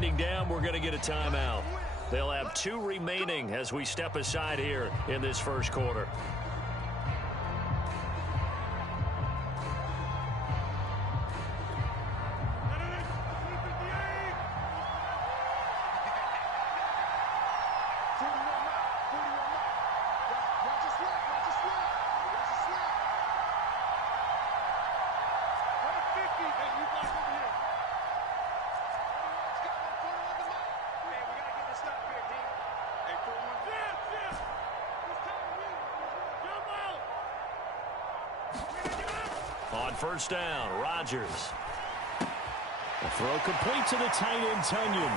winding down, we're going to get a timeout. They'll have 2 remaining as we step aside here in this first quarter. On first down, Rodgers. The throw complete to the tight end, Tunyon.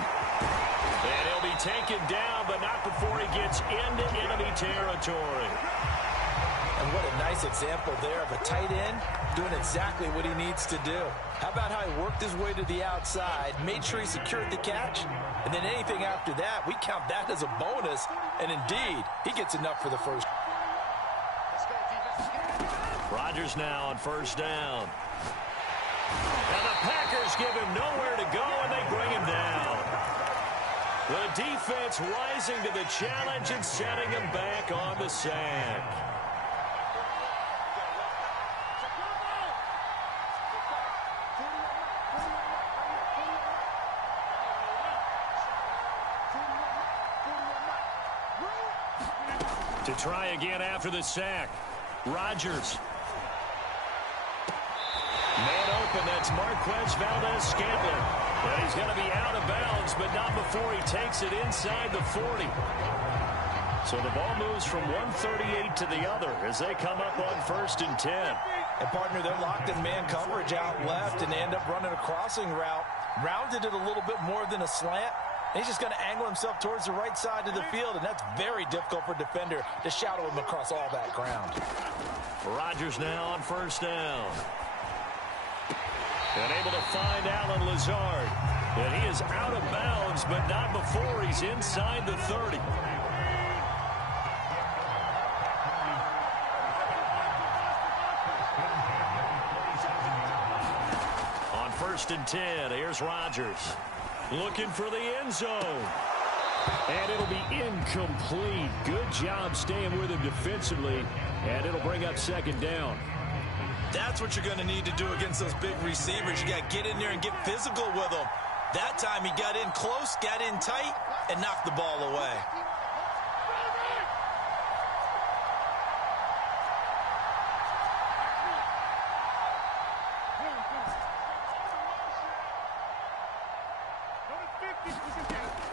And he'll be taken down, but not before he gets into enemy territory. And what a nice example there of a tight end doing exactly what he needs to do. How about how he worked his way to the outside, made sure he secured the catch, and then anything after that, we count that as a bonus. And indeed, he gets enough for the first. Rodgers now on first down. And the Packers give him nowhere to go, and they bring him down. The defense rising to the challenge and setting him back on the sack. To try again after the sack, Rodgers. Man open, that's Marquez Valdez-Scantling. And he's going to be out of bounds, but not before he takes it inside the 40. So the ball moves from 138 to the other as they come up on 1st and 10. And, partner, they're locked in man coverage out left, and they end up running a crossing route. Rounded it a little bit more than a slant. And he's just going to angle himself towards the right side of the field, and that's very difficult for a defender to shadow him across all that ground. Rodgers now on first down. And able to find Allen Lazard. And he is out of bounds, but not before he's inside the 30. On 1st and 10, here's Rodgers. Looking for the end zone. And it'll be incomplete. Good job staying with him defensively. And it'll bring up 2nd down. That's what you're going to need to do against those big receivers. You got to get in there and get physical with them. That time he got in close, got in tight, and knocked the ball away.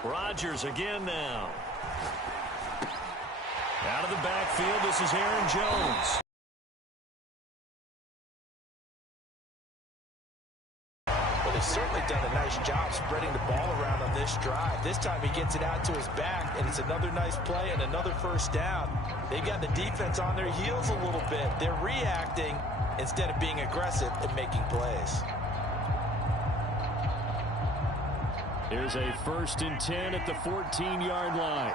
Rodgers again now. Out of the backfield, this is Aaron Jones. Well, they've certainly done a nice job spreading the ball around on this drive. This time he gets it out to his back, and it's another nice play and another first down. They've got the defense on their heels a little bit. They're reacting instead of being aggressive and making plays. Here's a 1st and 10 at the 14-yard line.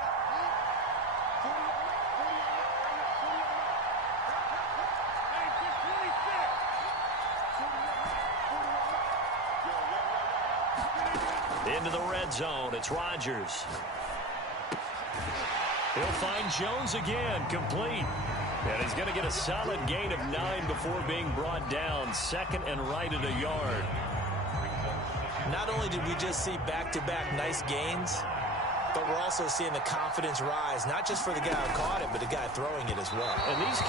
Into the red zone, it's Rodgers. He'll find Jones again, complete. And he's going to get a solid gain of 9 before being brought down. 2nd and right at a yard. Not only did we just see back-to-back nice gains, but we're also seeing the confidence rise, not just for the guy who caught it, but the guy throwing it as well. And these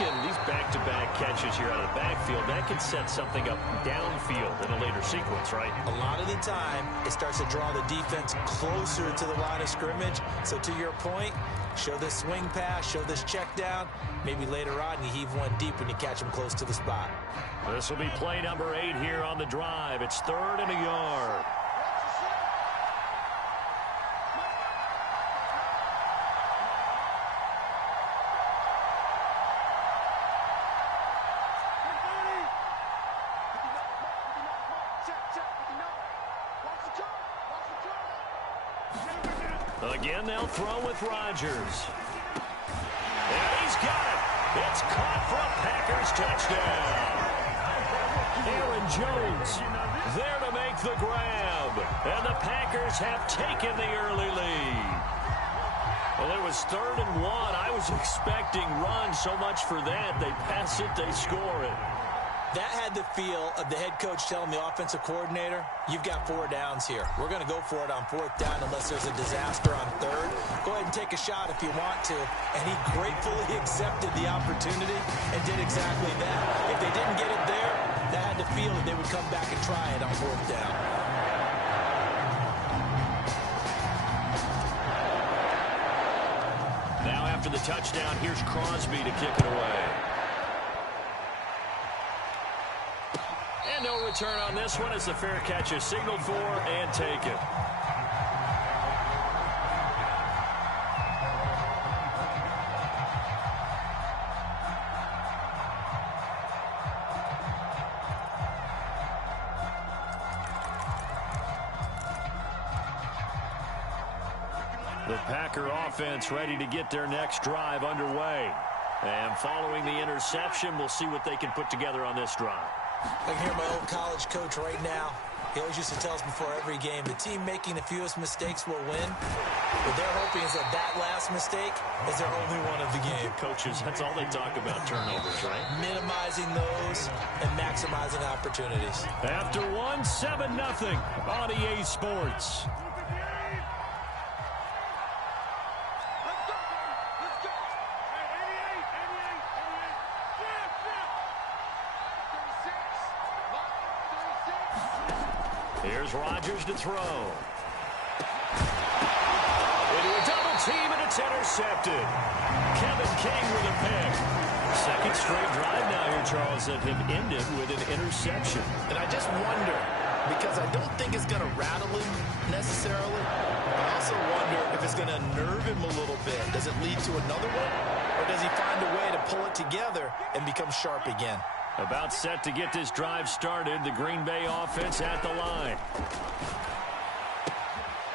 back-to-back catches here out of the backfield, that can set something up downfield in a later sequence, right? A lot of the time, it starts to draw the defense closer to the line of scrimmage. So to your point, show this swing pass, show this check down. Maybe later on you heave one deep when you catch him close to the spot. This will be play number 8 here on the drive. It's 3rd and a yard. Again, they'll throw with Rodgers. And he's got it. It's caught for a Packers touchdown. Aaron Jones there to make with the grab. And the Packers have taken the early lead. Well, it was 3rd and 1. I was expecting runs. So much for that. They pass it, they score it. That had the feel of the head coach telling the offensive coordinator, you've got 4 downs here. We're going to go for it on 4th down unless there's a disaster on 3rd. Go ahead and take a shot if you want to. And he gratefully accepted the opportunity and did exactly that. If they didn't get it there, that had the feel that they would come back and try it on 4th down. Now after the touchdown, here's Crosby to kick it away. And no return on this one as the fair catch is signaled for and taken. The Packer offense ready to get their next drive underway. And following the interception, we'll see what they can put together on this drive. I can hear my old college coach right now. He always used to tell us before every game, the team making the fewest mistakes will win. What they're hoping is that last mistake is their only one of the game. Coaches, that's all they talk about, turnovers, right? Minimizing those and maximizing opportunities. After 1, 7-0 on EA Sports. Here's Rodgers to throw. Into a double team, and it's intercepted. Kevin King with a pick. Second straight drive now here, Charles, that have ended with an interception. And I just wonder, because I don't think it's going to rattle him necessarily. I also wonder if it's going to nerve him a little bit. Does it lead to another one? Or does he find a way to pull it together and become sharp again? About set to get this drive started. The Green Bay offense at the line.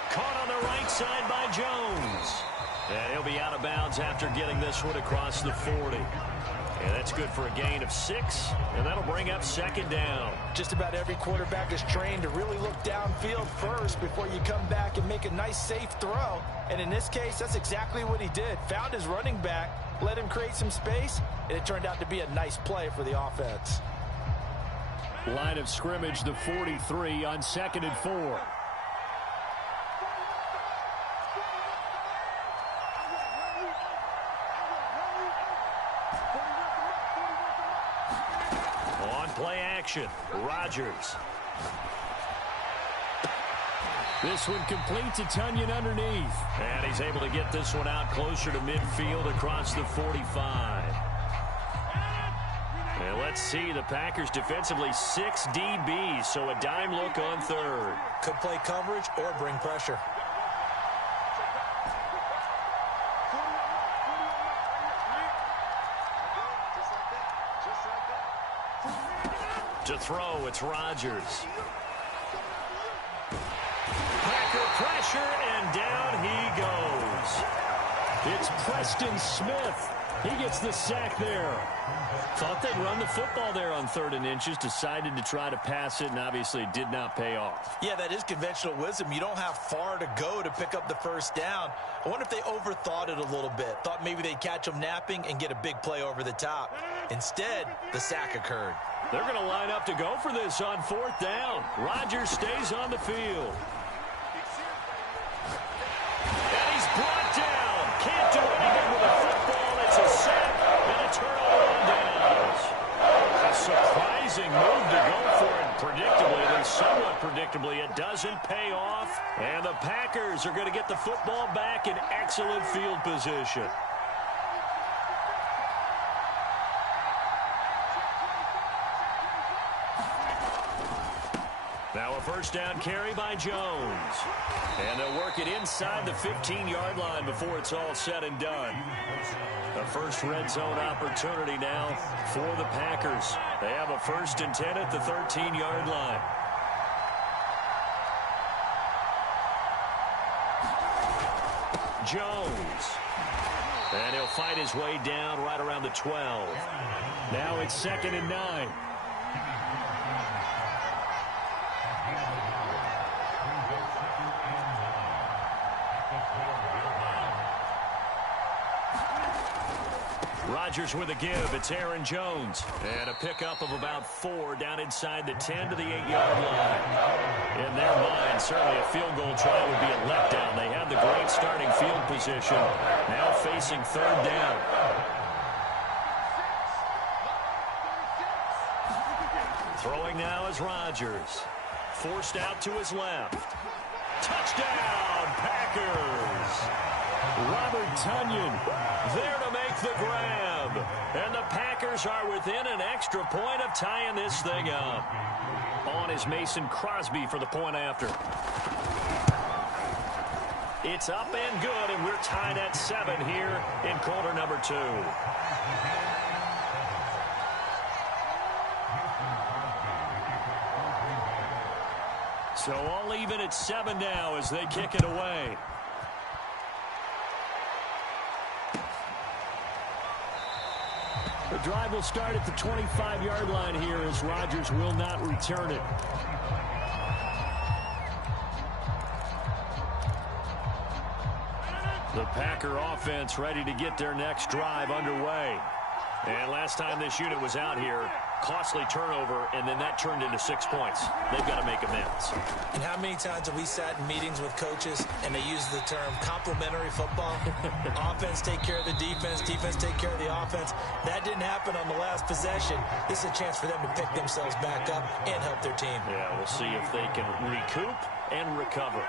Caught on the right side by Jones. And he'll be out of bounds after getting this one across the 40. And that's good for a gain of 6. And that'll bring up 2nd down. Just about every quarterback is trained to really look downfield first before you come back and make a nice, safe throw. And in this case, that's exactly what he did. Found his running back, let him create some space, and it turned out to be a nice play for the offense. Line of scrimmage, the 43 on 2nd and 4. On play action, Rodgers. This one completes. It's Onion underneath. And he's able to get this one out closer to midfield across the 45. And let's see, the Packers defensively 6 DBs, so a dime look on 3rd. Could play coverage or bring pressure. To throw, it's Rodgers. Packer pressure, and down he goes. It's Preston Smith. He gets the sack there. Thought they'd run the football there on 3rd and inches. Decided to try to pass it, and obviously it did not pay off. Yeah, that is conventional wisdom. You don't have far to go to pick up the 1st down. I wonder if they overthought it a little bit. Thought maybe they'd catch them napping and get a big play over the top. Instead, the sack occurred. They're going to line up to go for this on 4th down. Rodgers stays on the field. And he's brought down. Can't do anything with the football. It's a sack and a turnover on downs. A surprising move to go for it predictably. Then somewhat predictably, it doesn't pay off. And the Packers are going to get the football back in excellent field position. Now a 1st down carry by Jones. And they'll work it inside the 15-yard line before it's all said and done. The first red zone opportunity now for the Packers. They have a 1st and 10 at the 13-yard line. Jones. And he'll fight his way down right around the 12. Now it's 2nd and 9. Rodgers with a give. It's Aaron Jones. And a pickup of about 4 down inside the 10 to the 8-yard line. In their mind, certainly a field goal try would be a letdown. They had the great starting field position. Now facing third down. Throwing now is Rodgers. Forced out to his left. Touchdown, Packers! Robert Tonyan there to make the grab. And the Packers are within an extra point of tying this thing up. on is Mason Crosby for the point after. It's up and good, and we're tied at 7 here in quarter number 2. So all even at 7 now as they kick it away. The drive will start at the 25-yard line here as Rodgers will not return it. The Packer offense ready to get their next drive underway. And last time this unit was out here, costly turnover, and then that turned into 6 points. They've got to make amends. And how many times have we sat in meetings with coaches and they use the term complementary football? Offense take care of the defense, defense take care of the offense. That didn't happen on the last possession. This is a chance for them to pick themselves back up and help their team. Yeah, we'll see if they can recoup and recover.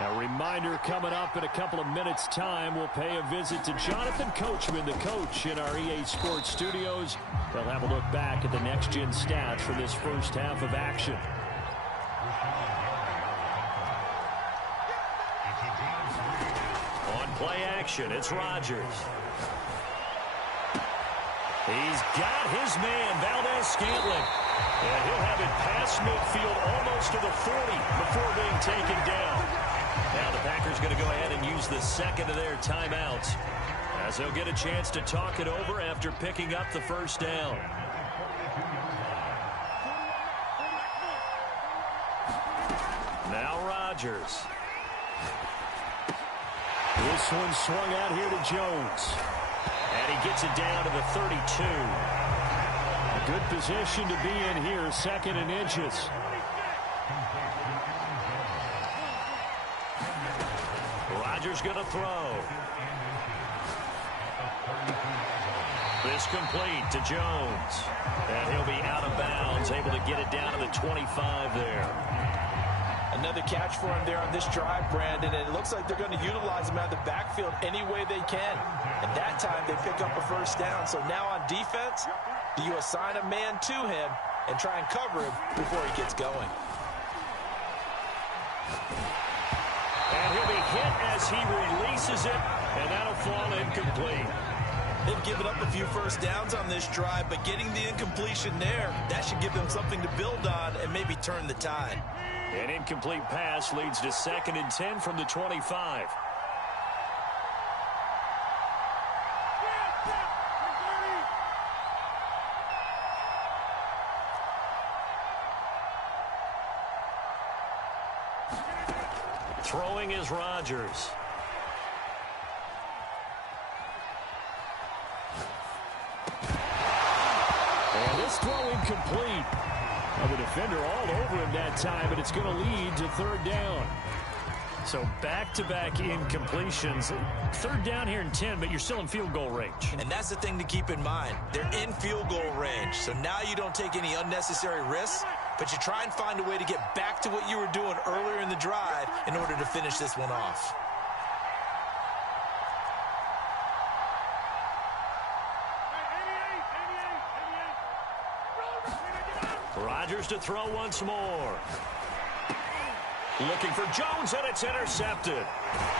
A reminder coming up in a couple of minutes' time. We'll pay a visit to Jonathan Coachman, the coach in our EA Sports studios. They'll have a look back at the next-gen stats from this first half of action. On play action, it's Rodgers. He's got his man, Valdez-Scantling. And he'll have it past midfield almost to the 40 before being taken down. Now the Packers going to go ahead and use the second of their timeouts as they'll get a chance to talk it over after picking up the first down. Now Rodgers. This one swung out here to Jones. And he gets it down to the 32. A good position to be in here, second and inches. Rodgers going to throw. This complete to Jones. And he'll be out of bounds, able to get it down to the 25 there. Another catch for him there on this drive, Brandon, and it looks like they're going to utilize him out of the backfield any way they can. And that time they pick up a first down. So now on defense, do you assign a man to him and try and cover him before he gets going? And he'll be hit as he releases it, and that'll fall incomplete. They've given up a few first downs on this drive, but getting the incompletion there, that should give them something to build on and maybe turn the tide. An incomplete pass leads to 2nd and 10 from the 25. Throwing is Rodgers. And this throw incomplete. The defender all over him that time, but it's going to lead to third down. So back-to-back incompletions. Third down here in 10, but you're still in field goal range. And that's the thing to keep in mind. They're in field goal range, so now you don't take any unnecessary risks, but you try and find a way to get back to what you were doing earlier in the drive in order to finish this one off. Rodgers to throw once more. Looking for Jones, and it's intercepted.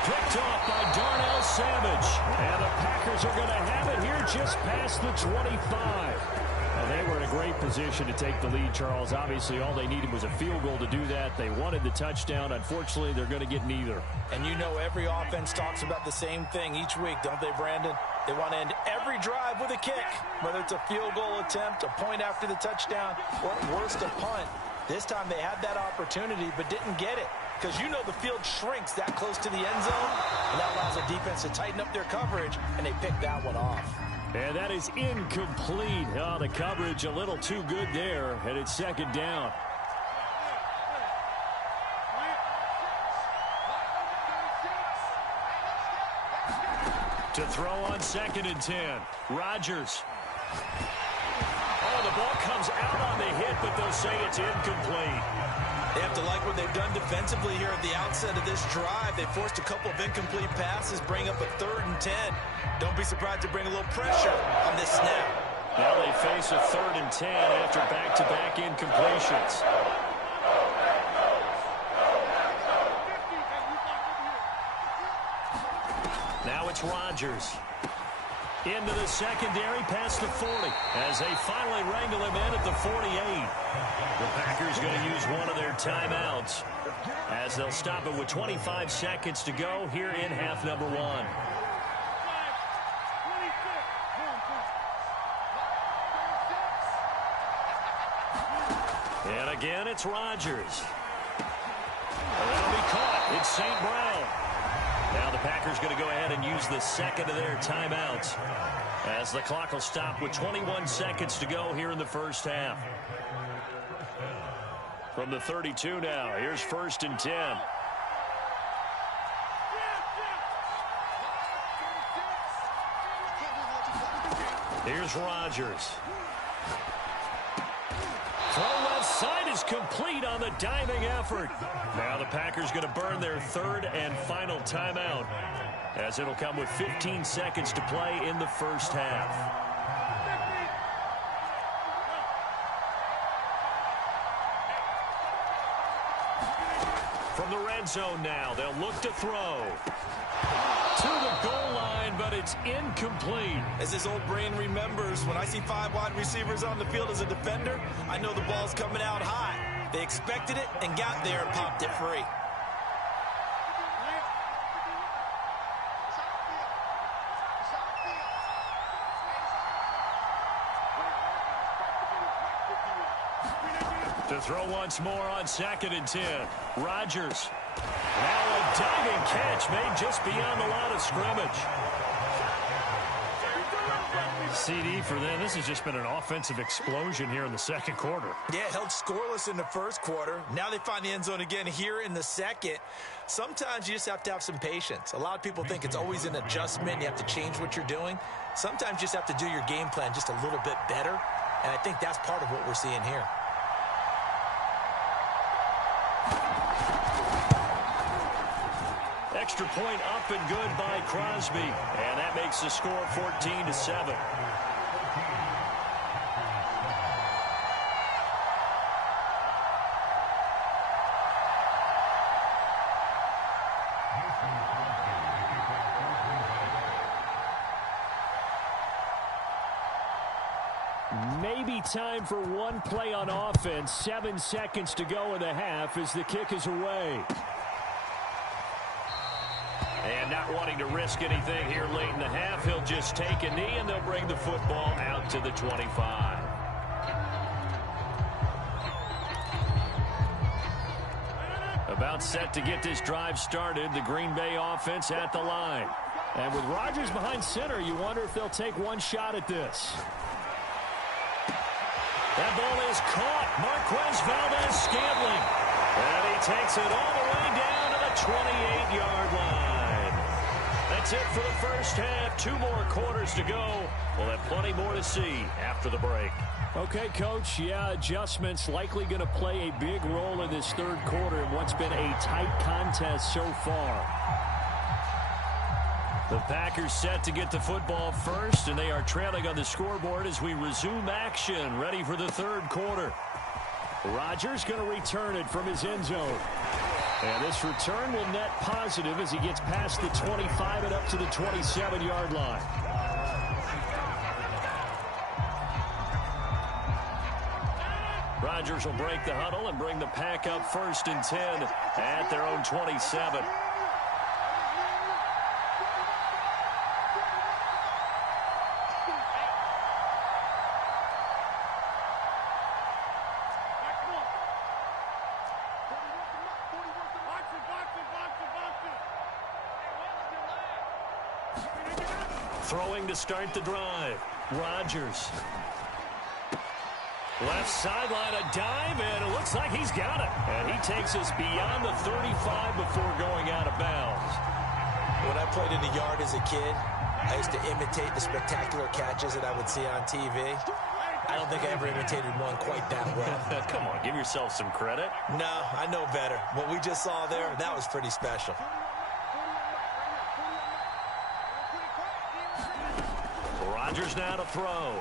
Picked off by Darnell Savage. And the Packers are going to have it here just past the 25. Well, they were in a great position to take the lead, Charles. Obviously, all they needed was a field goal to do that. They wanted the touchdown. Unfortunately, they're going to get neither. And you know every offense talks about the same thing each week, don't they, Brandon? They want to end every drive with a kick, whether it's a field goal attempt, a point after the touchdown, or at worst, a punt. This time they had that opportunity but didn't get it. because you know the field shrinks that close to the end zone, and that allows the defense to tighten up their coverage, and they pick that one off. And that is incomplete. Oh, the coverage a little too good there, and it's second down. To throw on 2nd and 10. Rodgers. Oh, the ball comes out on the hit, but they'll say it's incomplete. They have to like what they've done defensively here at the outset of this drive. They forced a couple of incomplete passes, bring up a 3rd and 10. Don't be surprised to bring a little pressure on this snap. Now they face a 3rd and 10 after back-to-back incompletions. Now it's Rodgers. Into the secondary past the 40 as they finally wrangle him in at the 48. The Packers going to use one of their timeouts as they'll stop it with 25 seconds to go here in half number 1. And again, it's Rodgers. That'll be caught. It's St. Brown. Now the Packers going to go ahead and use the second of their timeouts as the clock will stop with 21 seconds to go here in the first half. From the 32 now, here's 1st and 10. Here's Rodgers. Throw left side is complete on the diving effort. Now the Packers going to burn their 3rd and final timeout as it'll come with 15 seconds to play in the first half. From the red zone now, they'll look to throw. To the goal line, but it's incomplete. As his old brain remembers, when I see 5 wide receivers on the field as a defender, I know the ball's coming out high. They expected it and got there and popped it free. To throw once more on 2nd and 10. Rodgers. Now a diving catch made just beyond the line of scrimmage. CD for them. This has just been an offensive explosion here in the second quarter. Yeah, held scoreless in the first quarter. Now they find the end zone again here in the second. Sometimes you just have to have some patience. A lot of people think it's always an adjustment. You have to change what you're doing. Sometimes you just have to do your game plan just a little bit better. And I think that's part of what we're seeing here. Extra point up and good by Crosby. And that makes the score 14-7. Maybe time for one play on offense. 7 seconds to go in the half as the kick is away. And not wanting to risk anything here late in the half, he'll just take a knee and they'll bring the football out to the 25. About set to get this drive started, the Green Bay offense at the line. And with Rodgers behind center, you wonder if they'll take one shot at this. That ball is caught. Marquez Valdez-Scantling. And he takes it all the way down to the 28-yard line. That's it for the first half. 2 more quarters to go. We'll have plenty more to see after the break. Okay, Coach. Yeah, adjustments likely going to play a big role in this third quarter in what's been a tight contest so far. The Packers set to get the football first, and they are trailing on the scoreboard as we resume action, ready for the third quarter. Rodgers going to return it from his end zone. And this return will net positive as he gets past the 25 and up to the 27-yard line. Rodgers will break the huddle and bring the Pack up 1st and 10 at their own 27. Throwing to start the drive. Rodgers. Left sideline, a dive, and it looks like he's got it. And he takes us beyond the 35 before going out of bounds. When I played in the yard as a kid, I used to imitate the spectacular catches that I would see on TV. I don't think I ever imitated one quite that well. Come on, give yourself some credit. No, I know better. What we just saw there, that was pretty special. Rodgers now to throw.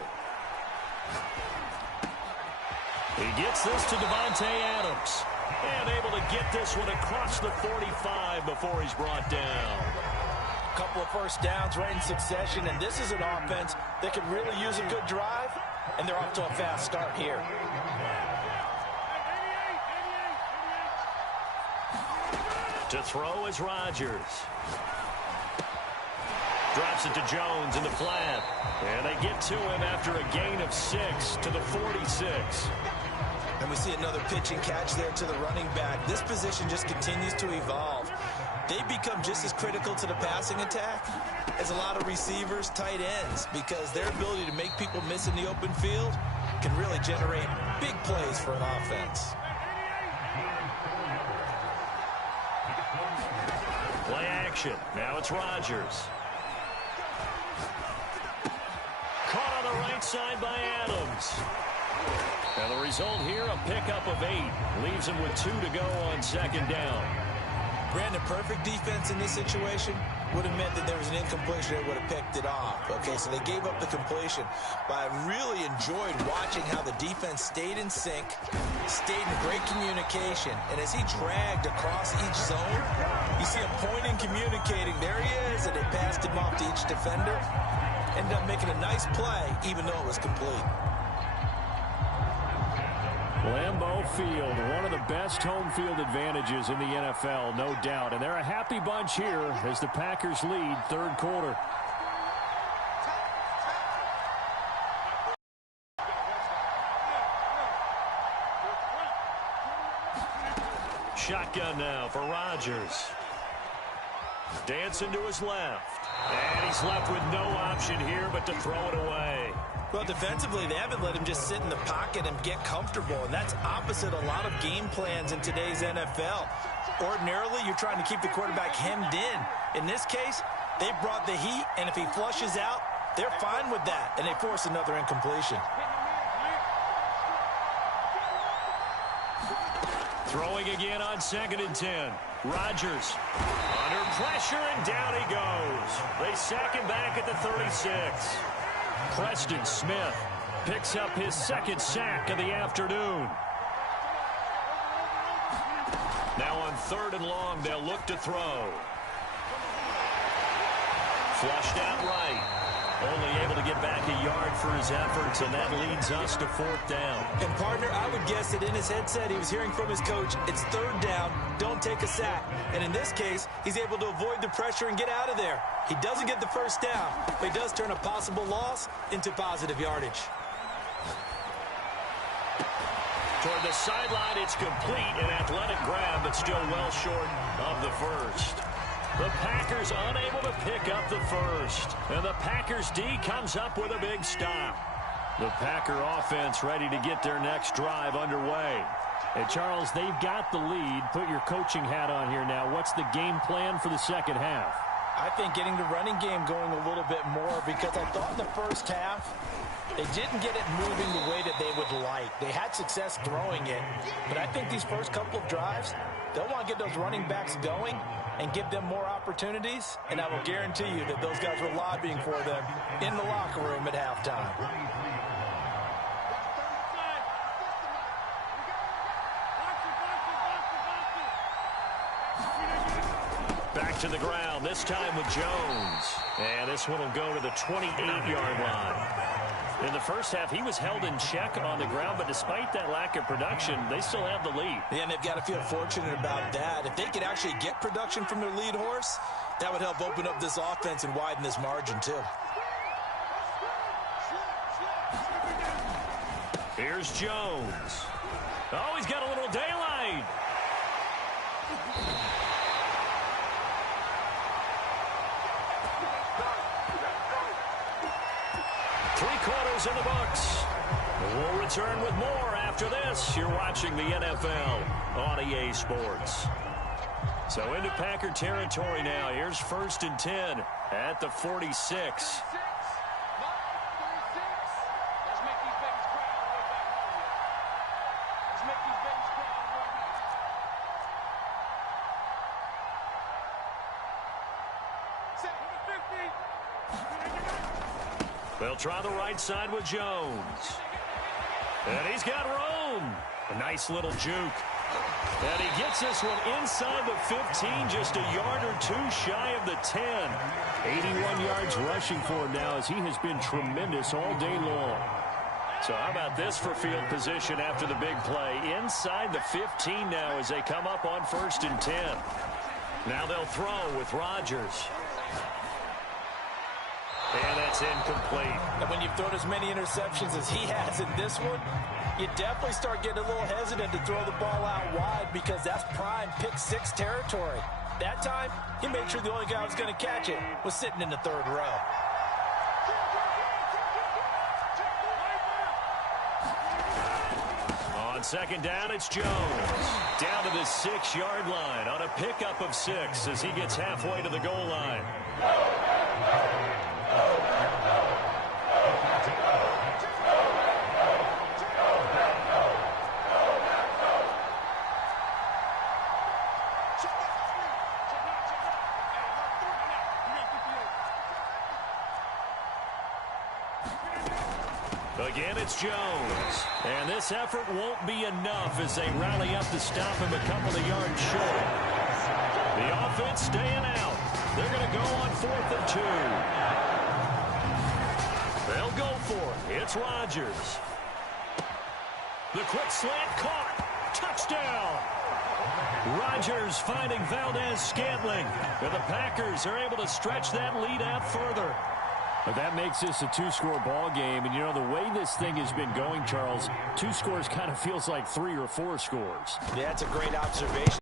He gets this to Davante Adams. And able to get this one across the 45 before he's brought down. A couple of first downs right in succession, and this is an offense that could really use a good drive, and they're off to a fast start here. To throw is Rodgers. Drops it to Jones in the flat. And they get to him after a gain of 6 to the 46. And we see another pitch and catch there to the running back. This position just continues to evolve. They become just as critical to the passing attack as a lot of receivers, tight ends, because their ability to make people miss in the open field can really generate big plays for an offense. Play action. Now it's Rodgers. Caught on the right side by Adams. And the result here, a pickup of 8. Leaves him with 2 to go on second down. Brandon, perfect defense in this situation would have meant that there was an incompletion that would have picked it off. Okay, so they gave up the completion. But I really enjoyed watching how the defense stayed in sync, stayed in great communication. And as he dragged across each zone, you see him pointing, communicating. There he is, and they passed him off to each defender. Ended up making a nice play, even though it was complete. Lambeau Field, one of the best home field advantages in the NFL, no doubt. And they're a happy bunch here as the Packers lead third quarter. Shotgun now for Rodgers. Dancing to his left. And he's left with no option here but to throw it away. Well, defensively, they haven't let him just sit in the pocket and get comfortable, and that's opposite a lot of game plans in today's NFL. Ordinarily, you're trying to keep the quarterback hemmed in. In this case, they brought the heat, and if he flushes out, they're fine with that, and they force another incompletion. Throwing again on 2nd and 10. Rodgers under pressure, and down he goes. They sack him back at the 36. Preston Smith picks up his 2nd sack of the afternoon. Now on 3rd and long, they'll look to throw. Flushed out right. Only able to get back a yard for his efforts, and that leads us to 4th down. And, partner, I would guess that in his headset he was hearing from his coach, it's 3rd down, don't take a sack. And in this case, he's able to avoid the pressure and get out of there. He doesn't get the 1st down, but he does turn a possible loss into positive yardage. Toward the sideline, it's complete, an athletic grab, but still well short of the 1st. The Packers unable to pick up the 1st. And the Packers D comes up with a big stop. The Packer offense ready to get their next drive underway. And Charles, they've got the lead. Put your coaching hat on here now. What's the game plan for the second half? I think getting the running game going a little bit more, because I thought in the first half they didn't get it moving the way that they would like. They had success throwing it, but I think these first couple of drives, they'll want to get those running backs going and give them more opportunities, and I will guarantee you that those guys were lobbying for them in the locker room at halftime. Back to the ground, this time with Jones. And this one will go to the 28-yard line. In the first half, he was held in check on the ground, but despite that lack of production, they still have the lead. Yeah, and they've got to feel fortunate about that. If they could actually get production from their lead horse, that would help open up this offense and widen this margin, too. Here's Jones. Oh, he's got a little daylight. Three-quarters in the books. We'll return with more after this. You're watching the NFL on EA Sports. So into Packer territory now. Here's 1st and 10 at the 46. They'll try the right side with Jones. And he's got room. A nice little juke. And he gets this one inside the 15, just a yard or two shy of the 10. 81 yards rushing for him now as he has been tremendous all day long. So how about this for field position after the big play? Inside the 15 now as they come up on 1st and 10. Now they'll throw with Rodgers. And that's incomplete. And when you've thrown as many interceptions as he has in this one, you definitely start getting a little hesitant to throw the ball out wide because that's prime pick 6 territory. That time, he made sure the only guy who was going to catch it was sitting in the 3rd row. On 2nd down, it's Jones. Down to the 6-yard line on a pickup of 6 as he gets halfway to the goal line. Again, it's Jones. And this effort won't be enough as they rally up to stop him a couple of yards short. The offense staying out. They're going to go on 4th and 2. They'll go for it. It's Rodgers. The quick slant caught. Touchdown. Rodgers finding Valdez-Scantling. And the Packers are able to stretch that lead out further. But that makes this a 2-score ball game. And, you know, the way this thing has been going, Charles, 2 scores kind of feels like 3 or 4 scores. Yeah, that's a great observation.